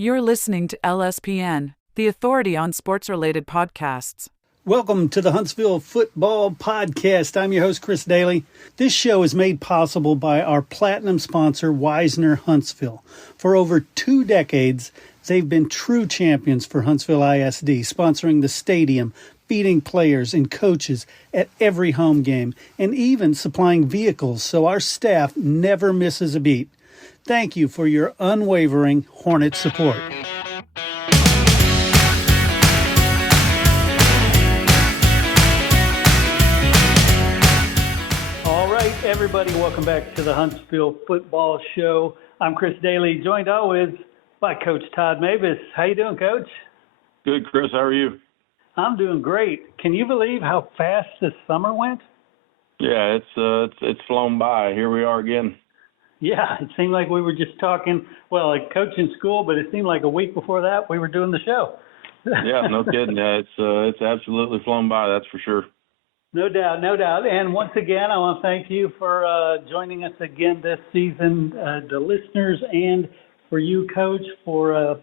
You're listening to LSPN, the authority on sports-related podcasts. Welcome to the Huntsville Football Podcast. I'm your host, Chris Daly. This show is made possible by our platinum sponsor, Wisner Huntsville. For over 2 decades, they've been true champions for Huntsville ISD, sponsoring the stadium, feeding players and coaches at every home game, and even supplying vehicles so our staff never misses a beat. Thank you for your unwavering Hornet support. All right, everybody, welcome back to the Huntsville Football Show. I'm Chris Daly, joined always by Coach Todd Moebes. How you doing, Coach? Good, Chris. How are you? I'm doing great. Can you believe how fast this summer went? Yeah, it's flown by. Here we are again. Yeah, it seemed like we were just talking, like coaching school, but it seemed like a week before that we were doing the show. Yeah, no kidding. Yeah, it's absolutely flown by, that's for sure. No doubt, no doubt. And once again, I want to thank you for joining us again this season, the listeners, and for you, Coach, for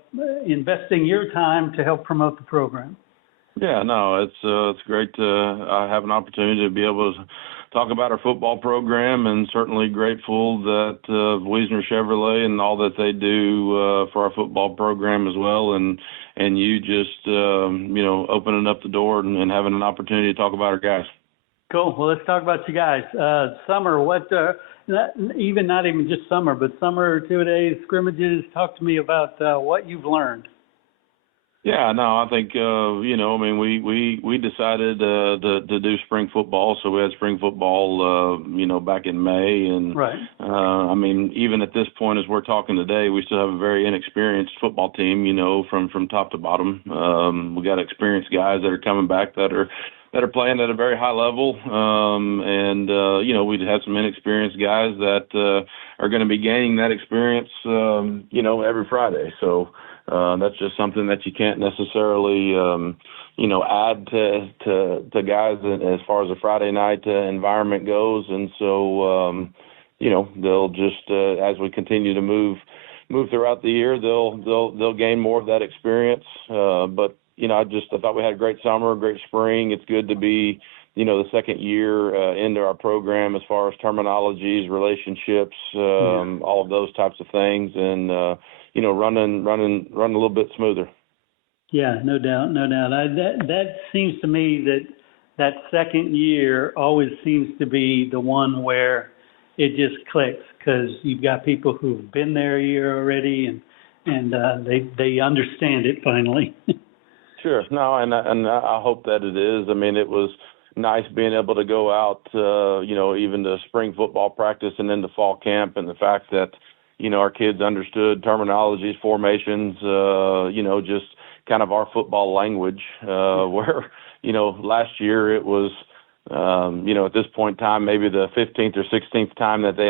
investing your time to help promote the program. Yeah, no, it's great to have an opportunity to be able to talk about our football program, and certainly grateful that Wisner Chevrolet and all that they do for our football program as well, and you just opening up the door and having an opportunity to talk about our guys. Cool. Well, let's talk about you guys. Summer, not even just summer, but summer, 2 days, scrimmages. Talk to me about what you've learned. Yeah, no, I think, we decided to do spring football. So we had spring football, back in May. And, right. Even at this point, as we're talking today, we still have a very inexperienced football team, from top to bottom. We got experienced guys that are coming back that are playing at a very high level. We'd have some inexperienced guys that are going to be gaining that experience, every Friday. So that's just something that you can't necessarily, add to guys as far as the Friday night environment goes. And so, they'll just, as we continue to move throughout the year, they'll gain more of that experience. But I thought we had a great summer, great spring. It's good to be, the second year into our program as far as terminologies, relationships, all of those types of things, and running a little bit smoother. Yeah, no doubt. That seems to me that second year always seems to be the one where it just clicks, because you've got people who've been there a year already, and they understand it finally. Sure. No, and I hope that it is. It was nice being able to go out, even to spring football practice and into fall camp, and the fact that, our kids understood terminologies, formations, just kind of our football language, where, last year it was, at this point in time, maybe the 15th or 16th time that they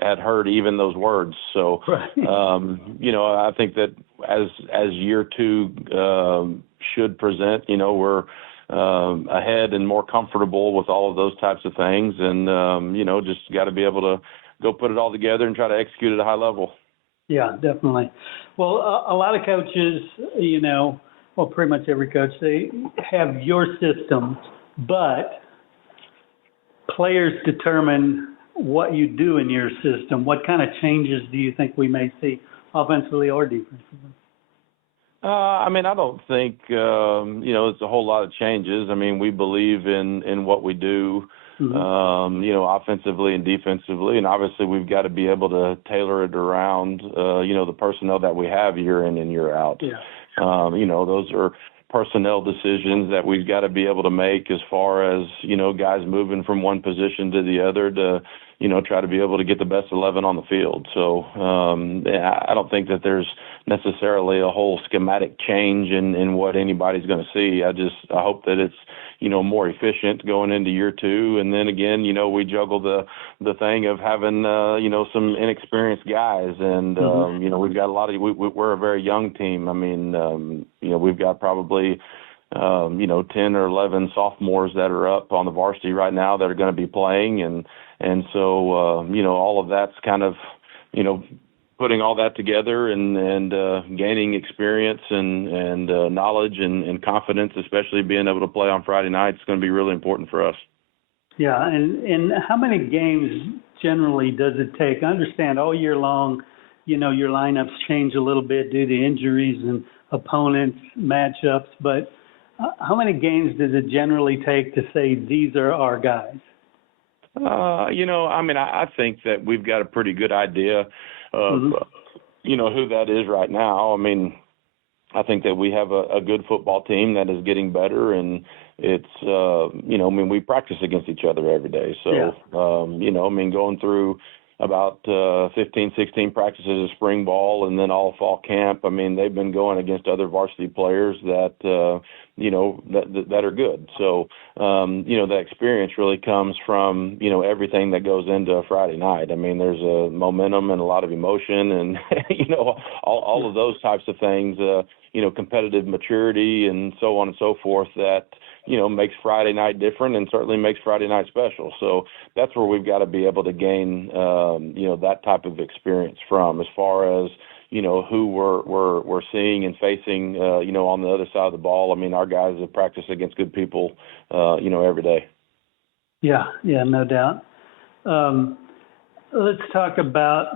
had heard even those words. So, right. I think that as year two should present, we're ahead and more comfortable with all of those types of things, and just got to be able to go put it all together and try to execute at a high level. Yeah, definitely. Well, a lot of coaches, pretty much every coach, they have your system, but players determine what you do in your system. What kind of changes do you think we may see offensively or defensively? I don't think, it's a whole lot of changes. We believe in what we do, offensively and defensively. And obviously we've got to be able to tailor it around, the personnel that we have year in and year out. Yeah. Those are personnel decisions that we've got to be able to make as far as, guys moving from one position to the other to, try to be able to get the best 11 on the field. So I don't think that there's necessarily a whole schematic change in what anybody's going to see. I hope that it's, more efficient going into year two. And then again, we juggle the thing of having, some inexperienced guys. And, we've got we're a very young team. We've got probably, 10 or 11 sophomores that are up on the varsity right now that are going to be playing. And so, all of that's kind of, putting all that together and gaining experience and knowledge and confidence, especially being able to play on Friday night, is going to be really important for us. Yeah, and how many games generally does it take? I understand all year long, your lineups change a little bit due to injuries and opponents, matchups, but how many games does it generally take to say these are our guys? I think that we've got a pretty good idea of, who that is right now. I mean, I think that we have a good football team that is getting better, and it's, we practice against each other every day. So, going through about 15, 16 practices of spring ball and then all fall camp. I mean, they've been going against other varsity players that are good. So, that experience really comes from, everything that goes into a Friday night. I mean, there's a momentum and a lot of emotion and, all of those types of things, competitive maturity and so on and so forth that, makes Friday night different and certainly makes Friday night special. So that's where we've got to be able to gain, that type of experience from, as far as, who we're seeing and facing, on the other side of the ball. I mean, our guys have practiced against good people, every day. Yeah, no doubt. Let's talk about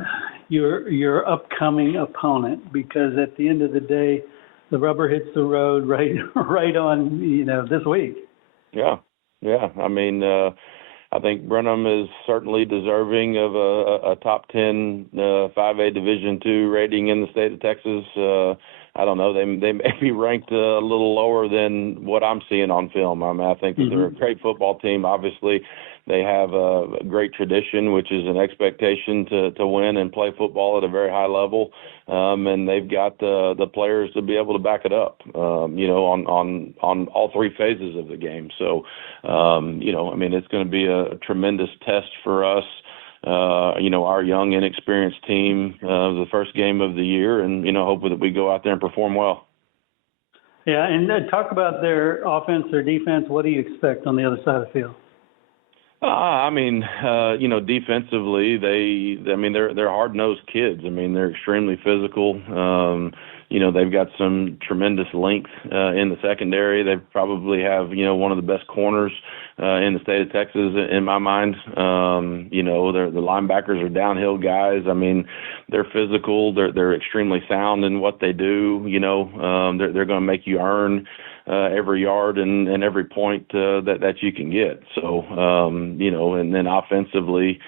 your upcoming opponent, because at the end of the day, the rubber hits the road right on, this week. Yeah. I mean, I think Brenham is certainly deserving of a top 10 5A Division II rating in the state of Texas. I don't know. They may be ranked a little lower than what I'm seeing on film. I mean, I think that they're a great football team. Obviously, they have a great tradition, which is an expectation to win and play football at a very high level. And they've got the players to be able to back it up, on all three phases of the game. So, it's going to be a tremendous test for us. Our young, inexperienced team, the first game of the year, and, hopefully that we go out there and perform well. Yeah, and talk about their offense or defense. What do you expect on the other side of the field? Defensively, they're hard-nosed kids. I mean, they're extremely physical. They've got some tremendous length in the secondary. They probably have, one of the best corners in the state of Texas, in my mind. The linebackers are downhill guys. I mean, they're physical. They're extremely sound in what they do. They're going to make you earn every yard and every point that you can get. So, and then offensively,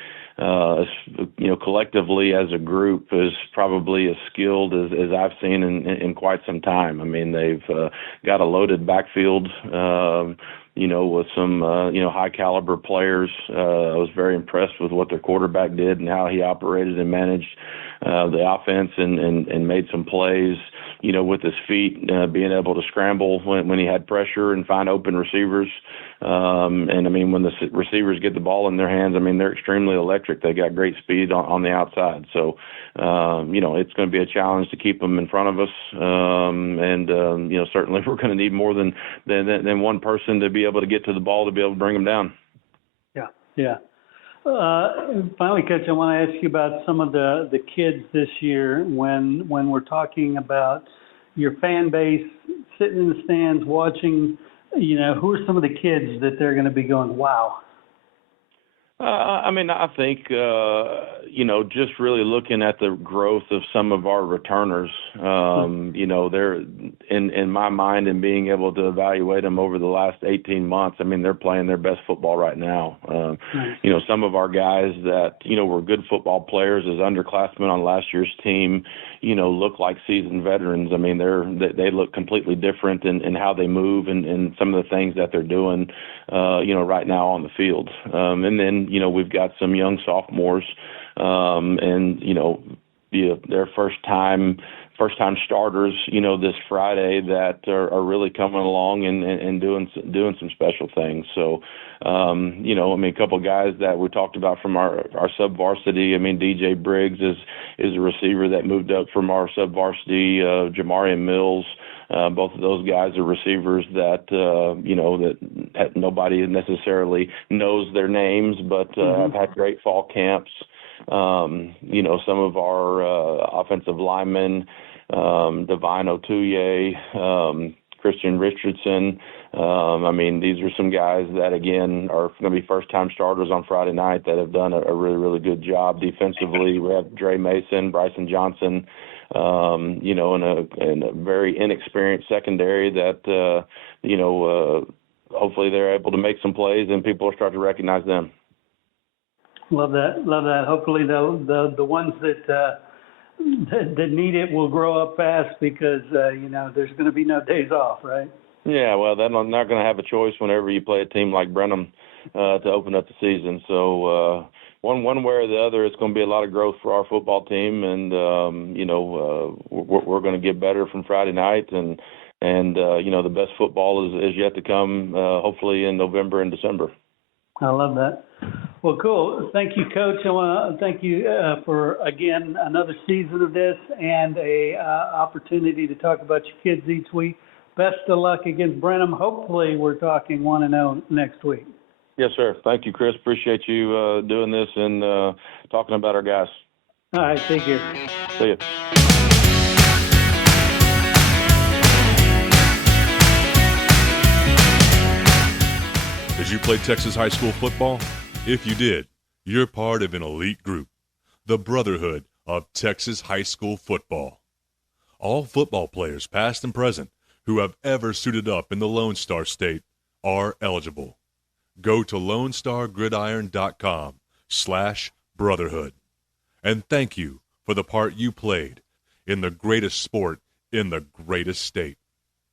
collectively as a group is probably as skilled as I've seen in quite some time. I mean, they've got a loaded backfield, with some, high caliber players. I was very impressed with what their quarterback did and how he operated and managed the offense and made some plays, with his feet, being able to scramble when he had pressure and find open receivers. And I mean, when the receivers get the ball in their hands, I mean, they're extremely electric. They got great speed on the outside. So, it's going to be a challenge to keep them in front of us. Certainly we're going to need more than one person to be able to get to the ball to be able to bring them down. Yeah. Finally, Coach, I want to ask you about some of the kids this year when we're talking about your fan base sitting in the stands watching, who are some of the kids that they're going to be going, wow? I think, just really looking at the growth of some of our returners, they're in my mind and being able to evaluate them over the last 18 months. I mean, they're playing their best football right now. Some of our guys that, were good football players as underclassmen on last year's team, look like seasoned veterans. I mean, they look completely different in how they move and some of the things that they're doing, right now on the field. And then, we've got some young sophomores, their first time starters, this Friday that are really coming along and doing some special things. So, a couple of guys that we talked about from our sub-varsity. I mean, DJ Briggs is a receiver that moved up from our sub-varsity, Jamarian Mills. Both of those guys are receivers that, that nobody necessarily knows their names, but have had great fall camps. some of our offensive linemen, Divine Otuye, Christian Richardson. These are some guys that, again, are going to be first-time starters on Friday night that have done a really, really good job defensively. We have Dre Mason, Bryson Johnson, and a very inexperienced secondary that, hopefully they're able to make some plays and people will start to recognize them. Love that. Hopefully the ones that need it will grow up fast because, there's going to be no days off, right? Yeah, well, they're not going to have a choice whenever you play a team like Brenham to open up the season. So one way or the other, it's going to be a lot of growth for our football team, and we're going to get better from Friday night, and the best football is yet to come, hopefully in November and December. I love that. Well, cool. Thank you, Coach. I want to thank you for, again, another season of this and a opportunity to talk about your kids each week. Best of luck against Brenham. Hopefully we're talking 1-0 next week. Yes, sir. Thank you, Chris. Appreciate you doing this and talking about our guys. All right. Take care. See you. Did you play Texas high school football? If you did, you're part of an elite group, the Brotherhood of Texas High School Football. All football players, past and present, who have ever suited up in the Lone Star State are eligible. Go to LoneStarGridiron.com/brotherhood. And thank you for the part you played in the greatest sport in the greatest state.